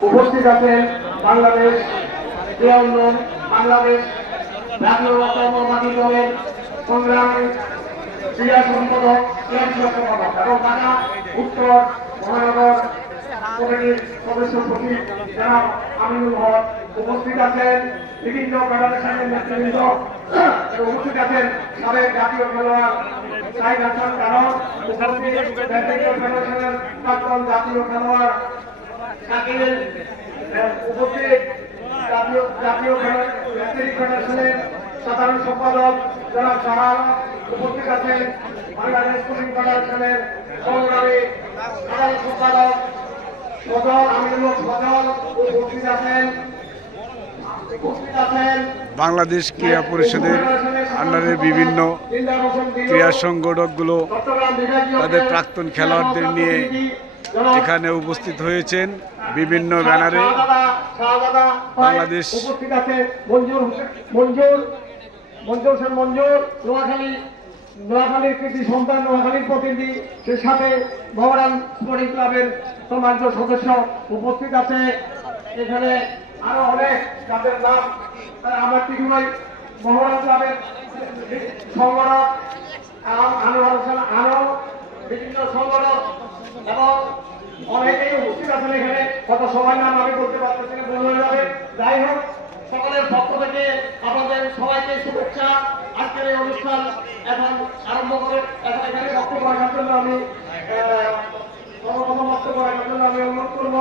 উপস্থিত আছেন বাংলাদেশ ক্রীড়া উন্নয়ন বাংলাদেশ জাতীয় কর্মবাদী দলের সংগ্রামী ক্রীড়া সম্পাদক এবং ঢাকা উত্তর মহানগর কমিটির সদস্য সচিব জনাব আমিনুল হক। উপস্থিত আছেন বিভিন্ন ফেডারেশনের নেতৃবৃন্দ, উপস্থিত আছেন সাবেক জাতীয় খেলোয়াড় সাইদ হাসান কারণ, উপস্থিত ব্যাডমিন্টন ফেডারেশনের প্রাক্তন জাতীয় খেলোয়াড় শাকিল, উপস্থিত জাতীয় ফেডারেশনের সাধারণ সম্পাদক জনাব সাহাল, উপস্থিত আছেন বাংলাদেশ পুলিশ ফেডারেশনের সংগ্রামী সাধারণ সম্পাদক সজল আমিনুল সজল, উপস্থিত আছেন বাংলাদেশ ক্রীড়া পরিষদের আন্ডারে বিভিন্ন ক্রীড়া সংগঠকগুলো তাদের প্রাক্তন খেলোয়াড়দের নিয়ে এখানে উপস্থিত হয়েছেন বিভিন্ন ব্যানারে। বাংলাদেশ উপস্থিত আছে মঞ্জুর নোয়াখালীর কৃতি সন্তান, নোয়াখালীর প্রতিনিধি, সেই সাথে মহরান স্পোর্টিং ক্লাবের সম্মানিত সদস্য উপস্থিত আছে। এখানে আরো অনেক যাদের নাম আমার টিকুমাই মহরান ক্লাবের সংগঠক আনোয়ার হোসেন আনো, বিভিন্ন সংগঠক এবং অনেকেই উপস্থিত আছেন এখানে। কত সবার নাম আমি বলতে পারতেছি না, ভুল হয়ে যাবে। যাই হোক, সকলের পক্ষ থেকে আপনাদের সবাইকে শুভেচ্ছা। আজকের এই অনুষ্ঠান এখন আরম্ভ করে এখন এখানে বক্তব্য রাখার জন্য আমি সর্বপ্রথম বক্তব্য রাখার জন্য আমি অনুরোধ করবো।